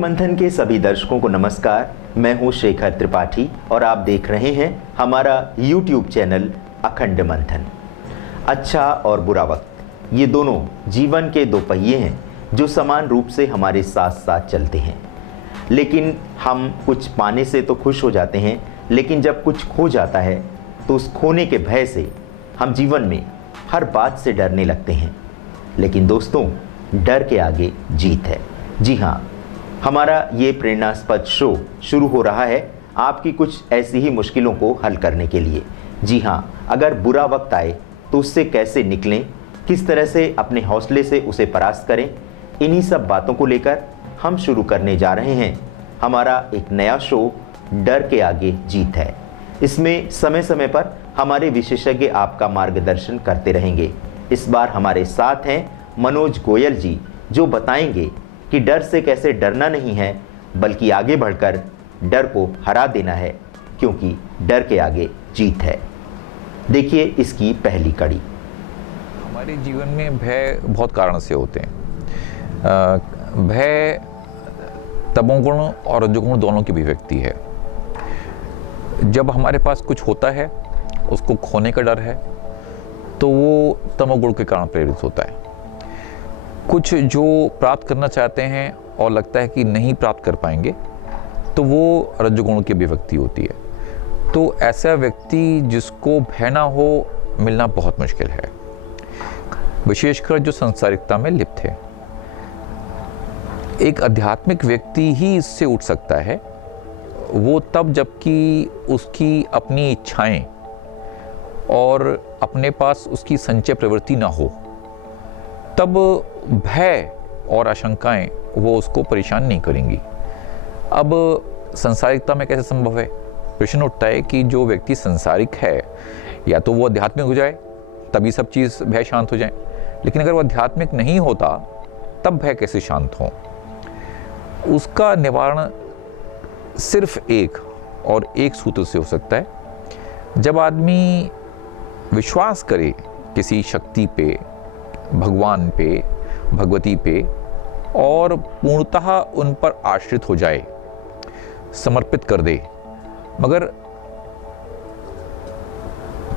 मंथन के सभी दर्शकों को नमस्कार। मैं हूं शेखर त्रिपाठी और आप देख रहे हैं हमारा YouTube चैनल अखंड मंथन। अच्छा और बुरा वक्त, ये दोनों जीवन के दो पहिए हैं जो समान रूप से हमारे साथ साथ चलते हैं। लेकिन हम कुछ पाने से तो खुश हो जाते हैं, लेकिन जब कुछ खो जाता है तो उस खोने के भय से हम जीवन में हर बात से डरने लगते हैं। लेकिन दोस्तों, डर के आगे जीत है। जी हाँ, हमारा ये प्रेरणास्पद शो शुरू हो रहा है आपकी कुछ ऐसी ही मुश्किलों को हल करने के लिए। जी हाँ, अगर बुरा वक्त आए तो उससे कैसे निकलें, किस तरह से अपने हौसले से उसे परास्त करें, इन्हीं सब बातों को लेकर हम शुरू करने जा रहे हैं हमारा एक नया शो, डर के आगे जीत है। इसमें समय समय पर हमारे विशेषज्ञ आपका मार्गदर्शन करते रहेंगे। इस बार हमारे साथ हैं मनोज गोयल जी, जो बताएंगे कि डर से कैसे डरना नहीं है, बल्कि आगे बढ़कर डर को हरा देना है, क्योंकि डर के आगे जीत है। देखिए इसकी पहली कड़ी। हमारे जीवन में भय बहुत कारण से होते हैं। भय तमोगुण और रजोगुण दोनों की अभिव्यक्ति है। जब हमारे पास कुछ होता है, उसको खोने का डर है, तो वो तमोगुण के कारण प्रेरित होता है। कुछ जो प्राप्त करना चाहते हैं और लगता है कि नहीं प्राप्त कर पाएंगे, तो वो रजोगुण की अभिव्यक्ति होती है। तो ऐसा व्यक्ति जिसको भय ना हो, मिलना बहुत मुश्किल है, विशेषकर जो संसारिकता में लिप्त है। एक आध्यात्मिक व्यक्ति ही इससे उठ सकता है, वो तब जबकि उसकी अपनी इच्छाएं और अपने पास उसकी संचय प्रवृत्ति ना हो, तब भय और आशंकाएं वो उसको परेशान नहीं करेंगी। अब संसारिकता में कैसे संभव है? प्रश्न उठता है कि जो व्यक्ति संसारिक है, या तो वो आध्यात्मिक हो जाए, तभी सब चीज़ भय शांत हो जाए। लेकिन अगर वो आध्यात्मिक नहीं होता, तब भय कैसे शांत हो? उसका निवारण सिर्फ एक और एक सूत्र से हो सकता है। जब आदमी विश्वास करे किसी शक्ति पे, भगवान पे, भगवती पे, और पूर्णतः उन पर आश्रित हो जाए, समर्पित कर दे, मगर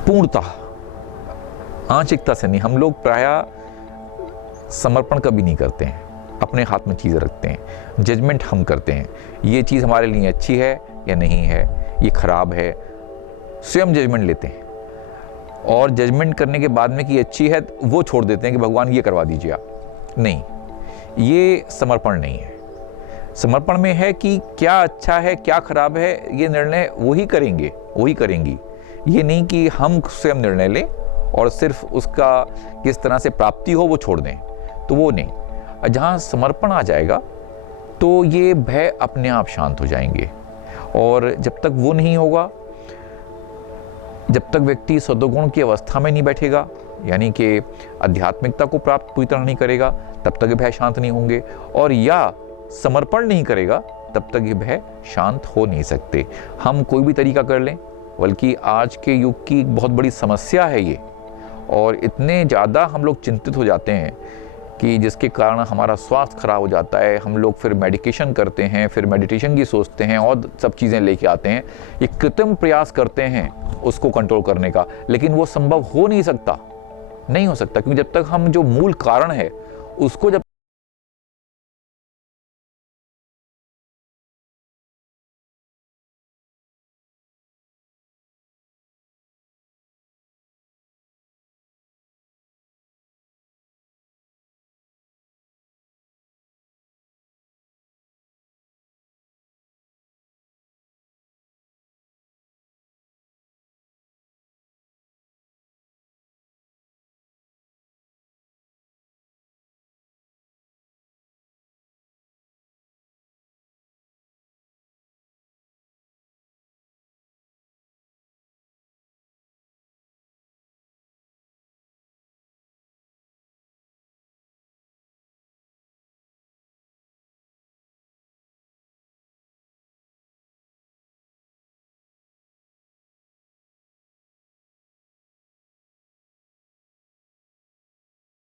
पूर्णतः आंशिकता से नहीं। हम लोग प्रायः समर्पण कभी नहीं करते हैं, अपने हाथ में चीज़ें रखते हैं, जजमेंट हम करते हैं, ये चीज़ हमारे लिए अच्छी है या नहीं है, ये खराब है, स्वयं जजमेंट लेते हैं। और जजमेंट करने के बाद में कि अच्छी है, वो छोड़ देते हैं कि भगवान ये करवा दीजिए आप। नहीं, ये समर्पण नहीं है। समर्पण में है कि क्या अच्छा है क्या खराब है, ये निर्णय वही करेंगे, वही करेंगी। ये नहीं कि हम स्वयं निर्णय लें और सिर्फ उसका किस तरह से प्राप्ति हो वो छोड़ दें, तो वो नहीं। जहाँ समर्पण आ जाएगा तो ये भय अपने आप शांत हो जाएंगे। और जब तक वो नहीं होगा, जब तक व्यक्ति सदोगुण की अवस्था में नहीं बैठेगा, यानी कि आध्यात्मिकता को प्राप्त पूरी तरह नहीं करेगा, तब तक ये भय शांत नहीं होंगे। और या समर्पण नहीं करेगा, तब तक ये भय शांत हो नहीं सकते। हम कोई भी तरीका कर लें, बल्कि आज के युग की बहुत बड़ी समस्या है ये। और इतने ज़्यादा हम लोग चिंतित हो जाते हैं कि जिसके कारण हमारा स्वास्थ्य खराब हो जाता है। हम लोग फिर मेडिकेशन करते हैं, फिर मेडिटेशन की सोचते हैं और सब चीज़ें लेके आते हैं। ये कृत्रिम प्रयास करते हैं उसको कंट्रोल करने का, लेकिन वो संभव हो नहीं सकता, नहीं हो सकता, क्योंकि जब तक हम जो मूल कारण है उसको जब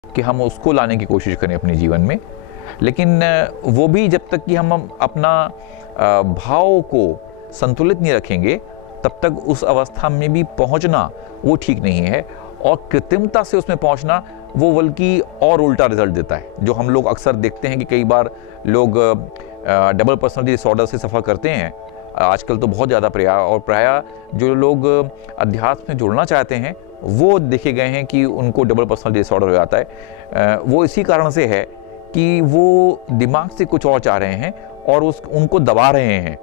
कि हम उसको लाने की कोशिश करें अपने जीवन में, लेकिन वो भी जब तक कि हम अपना भाव को संतुलित नहीं रखेंगे तब तक उस अवस्था में भी पहुंचना वो ठीक नहीं है। और कृत्रिमता से उसमें पहुंचना वो बल्कि और उल्टा रिजल्ट देता है। जो हम लोग अक्सर देखते हैं कि कई बार लोग डबल पर्सनालिटी डिसऑर्डर से सफ़र करते हैं आजकल तो बहुत ज़्यादा प्राय जो लोग अध्यात्म में जुड़ना चाहते हैं वो देखे गए हैं कि उनको डबल पर्सनालिटी डिसऑर्डर हो जाता है। वो इसी कारण से है कि वो दिमाग से कुछ और चाह रहे हैं और उनको दबा रहे हैं।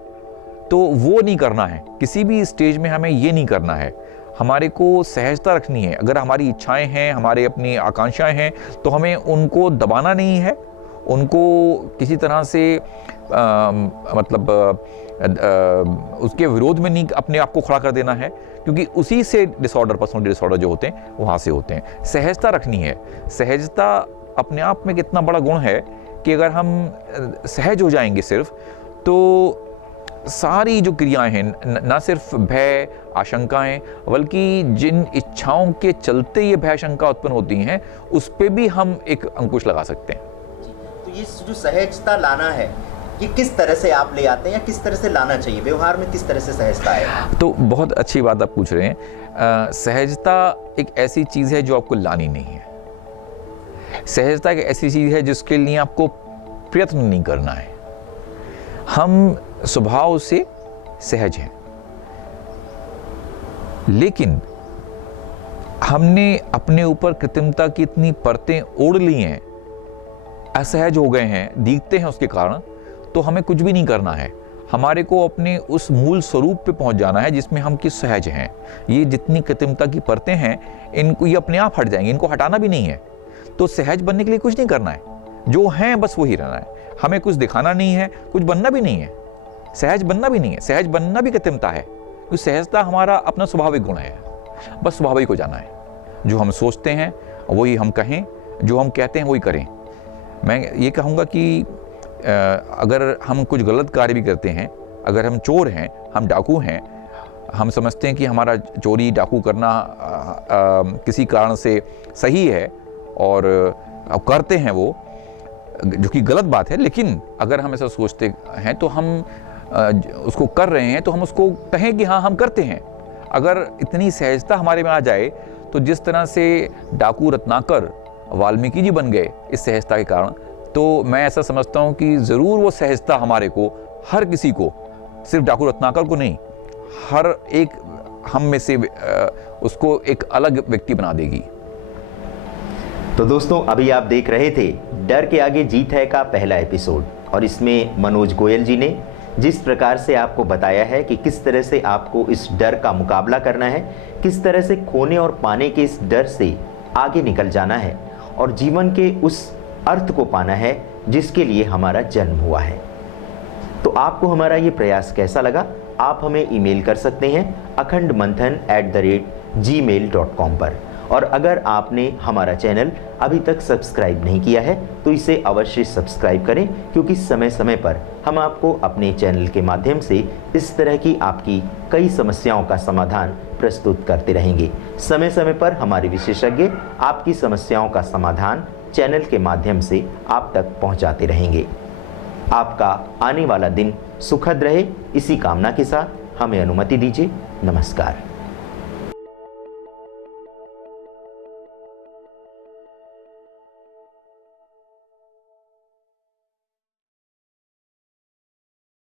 तो वो नहीं करना है, किसी भी स्टेज में हमें ये नहीं करना है। हमारे को सहजता रखनी है। अगर हमारी इच्छाएं हैं, हमारे अपनी आकांक्षाएं हैं, तो हमें उनको दबाना नहीं है, उनको किसी तरह से उसके विरोध में नहीं अपने आप को खड़ा कर देना है, क्योंकि उसी से पर्सनालिटी डिसऑर्डर जो होते हैं वहाँ से होते हैं। सहजता रखनी है। सहजता अपने आप में कितना बड़ा गुण है कि अगर हम सहज हो जाएंगे सिर्फ, तो सारी जो क्रियाएं हैं, ना सिर्फ भय आशंकाएं, बल्कि जिन इच्छाओं के चलते ये भय आशंका उत्पन्न होती हैं उस पर भी हम एक अंकुश लगा सकते हैं। तो ये जो सहजता लाना है, ये किस तरह से आप ले आते हैं या किस तरह से लाना चाहिए? व्यवहार में किस तरह से सहजता है? तो बहुत अच्छी बात आप पूछ रहे हैं। सहजता एक ऐसी चीज़ है जो आपको लानी नहीं है। सहजता एक ऐसी चीज़ है जिसके लिए आपको प्रयत्न नहीं करना है। हम स्वभाव से सहज हैं, लेकिन हमने अपने ऊपर कृत्रिमता की इतनी परतें ओढ़ ली हैं, असहज हो गए हैं, दिखते हैं उसके कारण, तो हमें कुछ भी नहीं करना है। हमारे को अपने उस मूल स्वरूप पे पहुंच जाना है जिसमें हम किस सहज हैं। ये जितनी कृत्रिमता की परतें हैं, इनको ये अपने आप हट जाएंगे, इनको हटाना भी नहीं है। तो सहज बनने के लिए कुछ नहीं करना है, जो हैं बस वही रहना है। हमें कुछ दिखाना नहीं है, कुछ बनना भी नहीं है, सहज बनना भी नहीं है। सहज बनना भी कृत्रिमता है, क्योंकि सहजता हमारा अपना स्वाभाविक गुण है। बस स्वाभाविक हो जाना है। जो हम सोचते हैं वही हम कहें, जो हम कहते हैं वही करें। मैं ये कहूँगा कि अगर हम कुछ गलत कार्य भी करते हैं, अगर हम चोर हैं, हम डाकू हैं, हम समझते हैं कि हमारा चोरी डाकू करना किसी कारण से सही है और करते हैं वो, जो कि गलत बात है, लेकिन अगर हम ऐसा सोचते हैं तो हम उसको कर रहे हैं, तो हम उसको कहें कि हाँ हम करते हैं। अगर इतनी सहजता हमारे में आ जाए तो जिस तरह से डाकू रत्नाकर वाल्मीकि जी बन गए इस सहजता के कारण, तो मैं ऐसा समझता हूँ कि ज़रूर वो सहजता हमारे को, हर किसी को, सिर्फ डाकू रत्नाकर को नहीं, हर एक हम में से उसको एक अलग व्यक्ति बना देगी। तो दोस्तों, अभी आप देख रहे थे डर के आगे जीत है का पहला एपिसोड, और इसमें मनोज गोयल जी ने जिस प्रकार से आपको बताया है कि किस तरह से आपको इस डर का मुकाबला करना है, किस तरह से खोने और पाने के इस डर से आगे निकल जाना है और जीवन के उस अर्थ को पाना है जिसके लिए हमारा जन्म हुआ है। तो आपको हमारा ये प्रयास कैसा लगा? आप हमें ईमेल कर सकते हैं akhandmanthan@gmail.com पर। और अगर आपने हमारा चैनल अभी तक सब्सक्राइब नहीं किया है तो इसे अवश्य सब्सक्राइब करें, क्योंकि समय समय पर हम आपको अपने चैनल के माध्यम से इस तरह की आपकी कई समस्याओं का समाधान प्रस्तुत करते रहेंगे। समय समय पर हमारे विशेषज्ञ आपकी समस्याओं का समाधान चैनल के माध्यम से आप तक पहुंचाते रहेंगे। आपका आने वाला दिन सुखद रहे, इसी कामना के साथ हमें अनुमति दीजिए। नमस्कार।